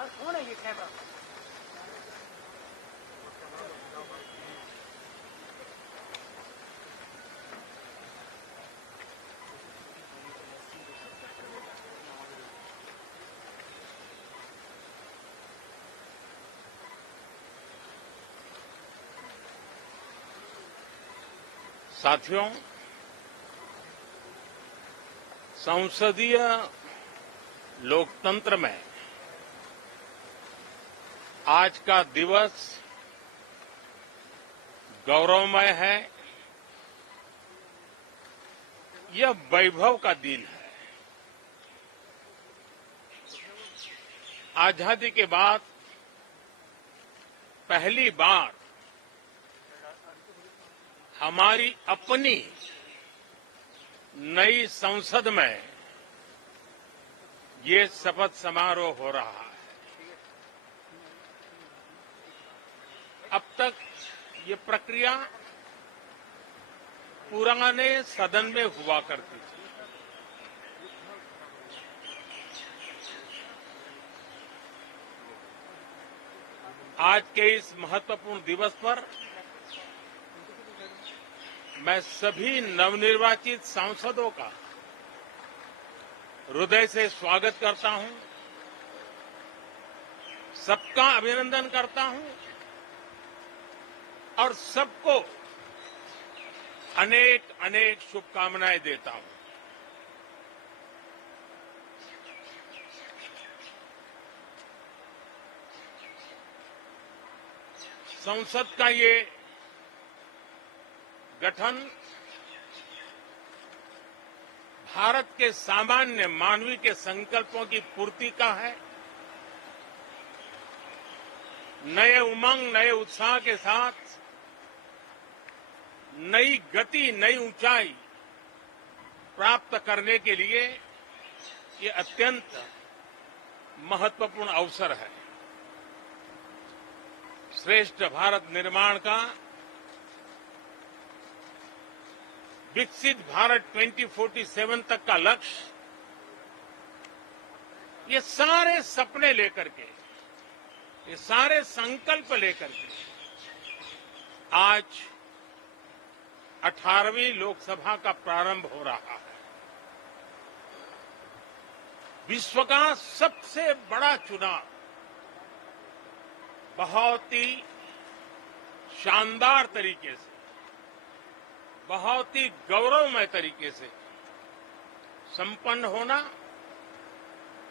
यार कौन है ये कैमरा? साथियों, संसदीय लोकतंत्र में आज का दिवस गौरवमय है। यह वैभव का दिन है। आजादी के बाद पहली बार हमारी अपनी नई संसद में ये शपथ समारोह हो रहा है। अब तक ये प्रक्रिया पुराने सदन में हुआ करती थी। आज के इस महत्वपूर्ण दिवस पर मैं सभी नवनिर्वाचित सांसदों का हृदय से स्वागत करता हूं, सबका अभिनंदन करता हूं और सबको अनेक अनेक शुभकामनाएं देता हूं। संसद का ये गठन भारत के सामान्य मानवीय के संकल्पों की पूर्ति का है। नए उमंग, नए उत्साह के साथ नई गति, नई ऊंचाई प्राप्त करने के लिए ये अत्यंत महत्वपूर्ण अवसर है। श्रेष्ठ भारत निर्माण का, विकसित भारत 2047 तक का लक्ष्य, ये सारे सपने लेकर के, ये सारे संकल्प लेकर के आज 18वीं लोकसभा का प्रारंभ हो रहा है। विश्व का सबसे बड़ा चुनाव बहुत ही शानदार तरीके से, बहुत ही गौरवमय तरीके से संपन्न होना,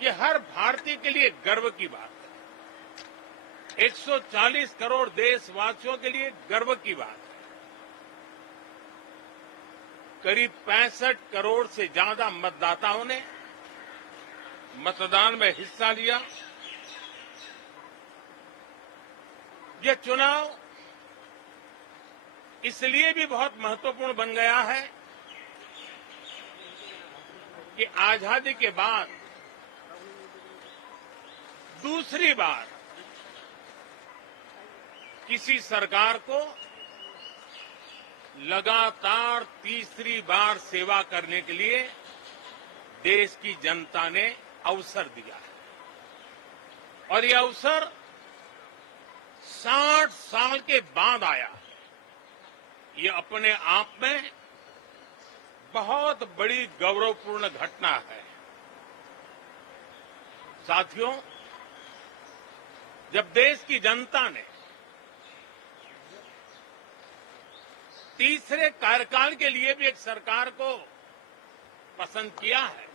ये हर भारतीय के लिए गर्व की बात है। 140 करोड़ देशवासियों के लिए गर्व की बात है। करीब 65 करोड़ से ज्यादा मतदाताओं ने मतदान में हिस्सा लिया। यह चुनाव इसलिए भी बहुत महत्वपूर्ण बन गया है कि आजादी के बाद दूसरी बार किसी सरकार को लगातार तीसरी बार सेवा करने के लिए देश की जनता ने अवसर दिया है। और यह अवसर 60 साल के बाद आया। ये अपने आप में बहुत बड़ी गौरवपूर्ण घटना है। साथियों, जब देश की जनता ने तीसरे कार्यकाल के लिए भी एक सरकार को पसंद किया है,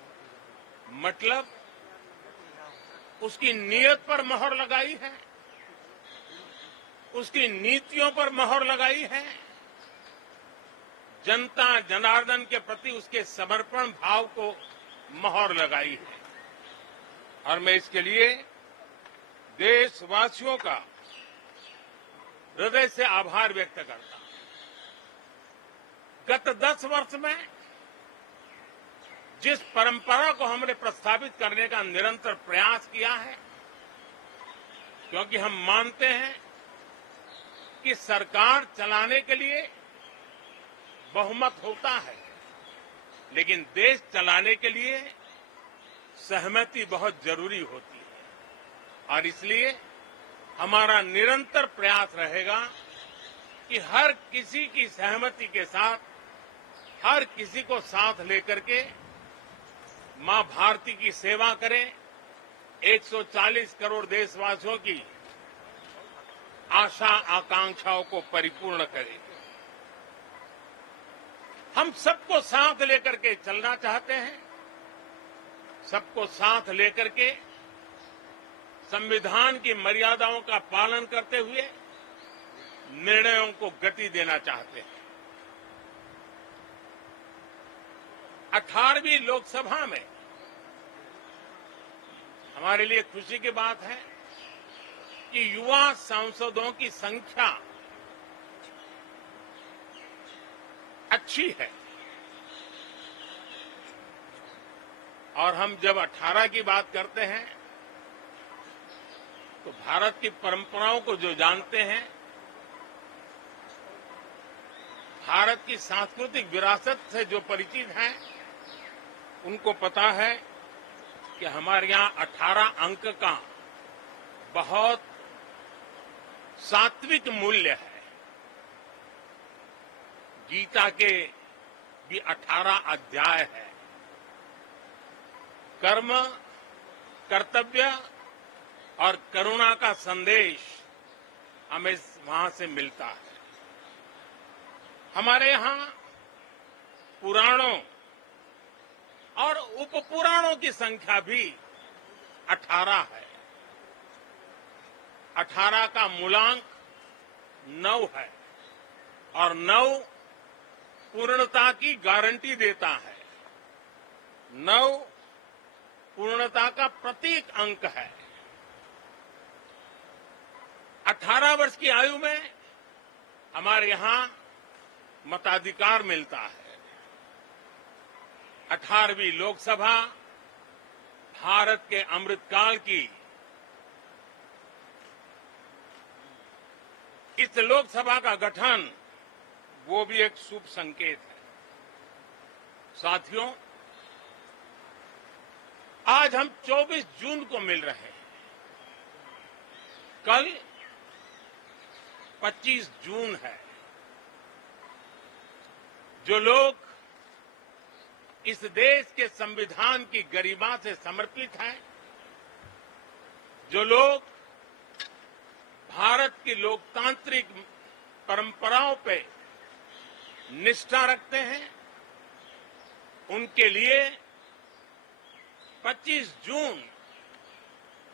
मतलब उसकी नीयत पर मोहर लगाई है, उसकी नीतियों पर मोहर लगाई है, जनता जनार्दन के प्रति उसके समर्पण भाव को मोहर लगाई है। और मैं इसके लिए देशवासियों का हृदय से आभार व्यक्त करता हूं। गत 10 वर्ष में जिस परंपरा को हमने प्रस्तावित करने का निरंतर प्रयास किया है, क्योंकि हम मानते हैं कि सरकार चलाने के लिए बहुमत होता है, लेकिन देश चलाने के लिए सहमति बहुत जरूरी होती है। और इसलिए हमारा निरंतर प्रयास रहेगा कि हर किसी की सहमति के साथ, हर किसी को साथ लेकर के मां भारती की सेवा करें, 140 करोड़ देशवासियों की आशा आकांक्षाओं को परिपूर्ण करें। हम सबको साथ लेकर के चलना चाहते हैं, सबको साथ लेकर के संविधान की मर्यादाओं का पालन करते हुए निर्णयों को गति देना चाहते हैं। 18वीं लोकसभा में हमारे लिए खुशी की बात है कि युवा सांसदों की संख्या अच्छी है और हम जब 18 की बात करते हैं तो भारत की परंपराओं को जो जानते हैं, भारत की सांस्कृतिक विरासत से जो परिचित हैं, उनको पता है कि हमारे यहां 18 अंक का बहुत सात्विक मूल्य है। गीता के भी 18 अध्याय है। कर्म, कर्तव्य और करुणा का संदेश हमें वहां से मिलता है। हमारे यहां पुराणों और उपपुराणों की संख्या भी 18 है। 18 का मूलांक 9 है और 9 पूर्णता की गारंटी देता है। 9 पूर्णता का प्रतीक अंक है। 18 वर्ष की आयु में हमारे यहां मताधिकार मिलता है। 18वीं लोकसभा भारत के अमृतकाल की इस लोकसभा का गठन वो भी एक शुभ संकेत है। साथियों, आज हम 24 जून को मिल रहे हैं। कल 25 जून है। जो लोग इस देश के संविधान की गरिमा से समर्पित हैं, जो लोग भारत की लोकतांत्रिक परंपराओं पे निष्ठा रखते हैं, उनके लिए 25 जून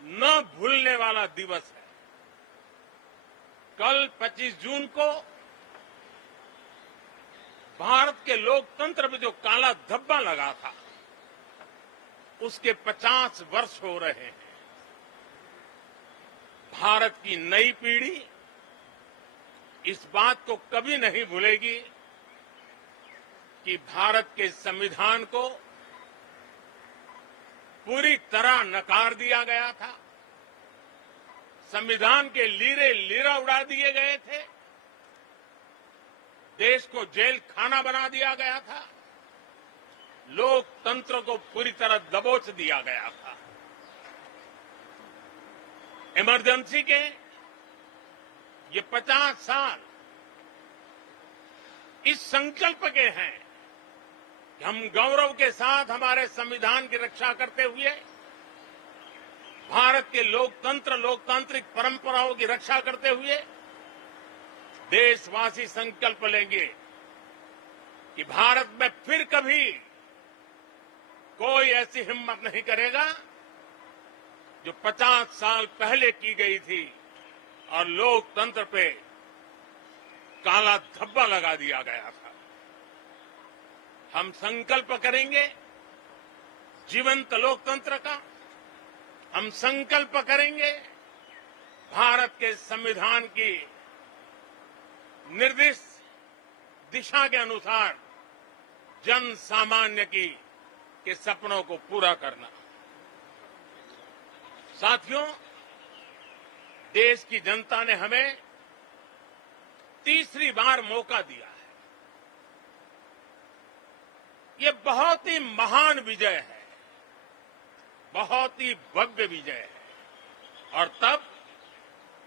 न भूलने वाला दिवस है। कल 25 जून को भारत के लोकतंत्र में जो काला धब्बा लगा था, उसके 50 वर्ष हो रहे हैं। भारत की नई पीढ़ी इस बात को कभी नहीं भूलेगी कि भारत के संविधान को पूरी तरह नकार दिया गया था। संविधान के लीरे लीरा उड़ा दिए गए थे। देश को जेल खाना बना दिया गया था। लोकतंत्र को पूरी तरह दबोच दिया गया था। इमरजेंसी के ये 50 साल इस संकल्प के हैं कि हम गौरव के साथ हमारे संविधान की रक्षा करते हुए, भारत के लोकतंत्र, लोकतांत्रिक परंपराओं की रक्षा करते हुए देशवासी संकल्प लेंगे कि भारत में फिर कभी कोई ऐसी हिम्मत नहीं करेगा जो 50 साल पहले की गई थी और लोकतंत्र पे काला धब्बा लगा दिया गया था। हम संकल्प करेंगे जीवंत लोकतंत्र का। हम संकल्प करेंगे भारत के संविधान की निर्दिष्ट दिशा के अनुसार जन सामान्य के सपनों को पूरा करना। साथियों, देश की जनता ने हमें तीसरी बार मौका दिया है। ये बहुत ही महान विजय है, बहुत ही भव्य विजय है। और तब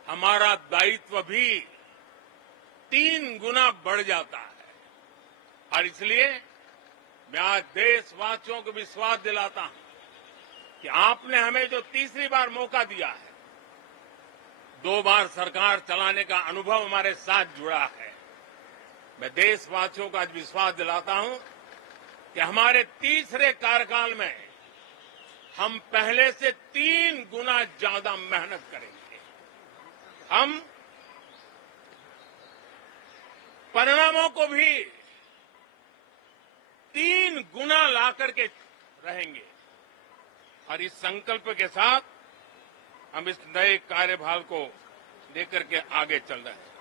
हमारा दायित्व भी 3 गुना बढ़ जाता है। और इसलिए मैं आज देशवासियों को विश्वास दिलाता हूं कि आपने हमें जो तीसरी बार मौका दिया है, 2 बार सरकार चलाने का अनुभव हमारे साथ जुड़ा है। मैं देशवासियों को आज विश्वास दिलाता हूं कि हमारे तीसरे कार्यकाल में हम पहले से 3 गुना ज्यादा मेहनत करेंगे। हम परिणामों को भी 3 गुना ला करके रहेंगे। और इस संकल्प के साथ हम इस नए कार्यभार को लेकर के आगे चल रहे हैं।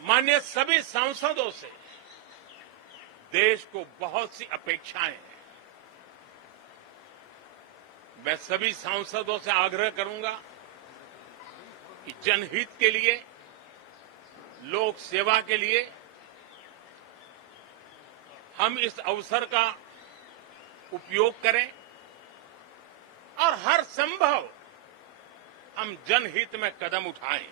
माननीय सभी सांसदों से देश को बहुत सी अपेक्षाएं हैं। मैं सभी सांसदों से आग्रह करूंगा कि जनहित के लिए, लोक सेवा के लिए हम इस अवसर का उपयोग करें और हर संभव हम जनहित में कदम उठाएं।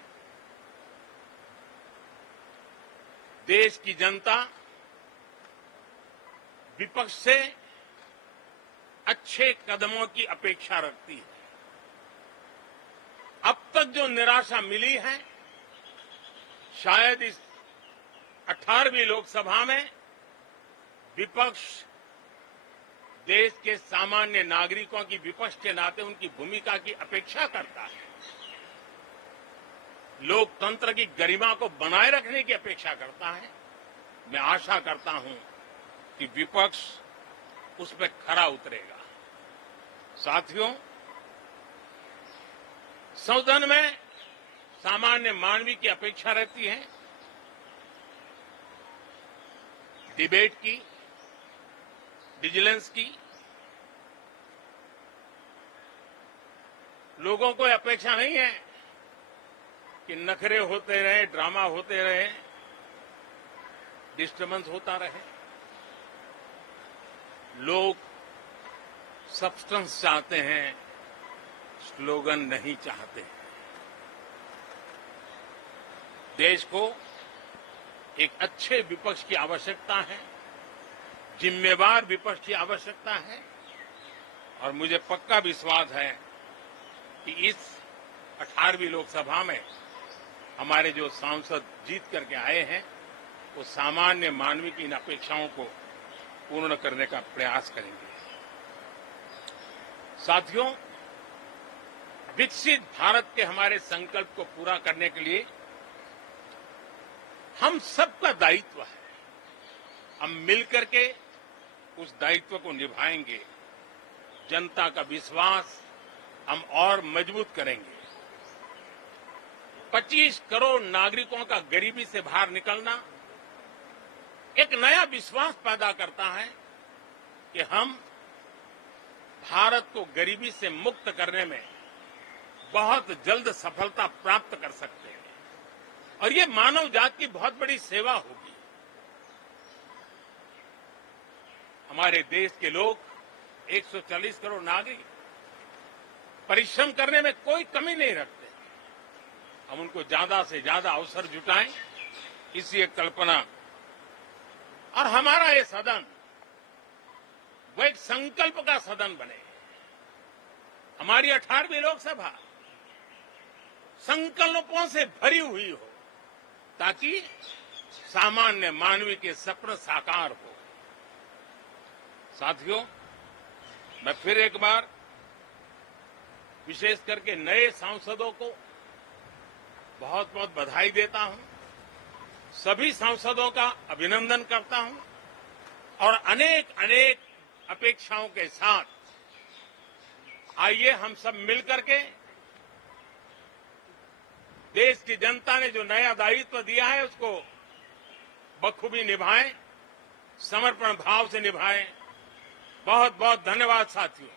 देश की जनता विपक्ष से अच्छे कदमों की अपेक्षा रखती है। अब तक जो निराशा मिली है, शायद इस 18वीं लोकसभा में विपक्ष देश के सामान्य नागरिकों की विपक्ष के नाते उनकी भूमिका की अपेक्षा करता है, लोकतंत्र की गरिमा को बनाए रखने की अपेक्षा करता है। मैं आशा करता हूं कि विपक्ष उस पर खरा उतरेगा। साथियों, सदन में सामान्य मानवीय की अपेक्षा रहती है डिबेट की, विजिलेंस की। लोगों को अपेक्षा नहीं है कि नखरे होते रहे, ड्रामा होते रहे, डिस्टर्बेंस होता रहे। लोग सब्सटेंस चाहते हैं, स्लोगन नहीं चाहते हैं। देश को एक अच्छे विपक्ष की आवश्यकता है, जिम्मेवार विपक्ष की आवश्यकता है। और मुझे पक्का विश्वास है कि इस 18वीं लोकसभा में हमारे जो सांसद जीत करके आए हैं, वो सामान्य मानवीय की इन अपेक्षाओं को पूर्ण करने का प्रयास करेंगे। साथियों, विकसित भारत के हमारे संकल्प को पूरा करने के लिए हम सबका दायित्व है। हम मिलकर के उस दायित्व को निभाएंगे। जनता का विश्वास हम और मजबूत करेंगे। 25 करोड़ नागरिकों का गरीबी से बाहर निकलना एक नया विश्वास पैदा करता है कि हम भारत को गरीबी से मुक्त करने में बहुत जल्द सफलता प्राप्त कर सकते हैं। और ये मानव जाति की बहुत बड़ी सेवा होगी। हमारे देश के लोग 140 करोड़ नागरिक परिश्रम करने में कोई कमी नहीं रखते। हम उनको ज्यादा से ज्यादा अवसर जुटाएं, इसी एक कल्पना। और हमारा ये सदन वो एक संकल्प का सदन बने। हमारी 18वीं लोकसभा संकल्पों से भरी हुई हो, ताकि सामान्य मानवीय के सपने साकार हो। साथियों, मैं फिर एक बार विशेष करके नए सांसदों को बहुत बहुत बधाई देता हूं। सभी सांसदों का अभिनंदन करता हूं और अनेक अनेक अपेक्षाओं के साथ आइए हम सब मिलकर के देश की जनता ने जो नया दायित्व दिया है उसको बखूबी निभाएं, समर्पण भाव से निभाएं। बहुत बहुत धन्यवाद साथियों।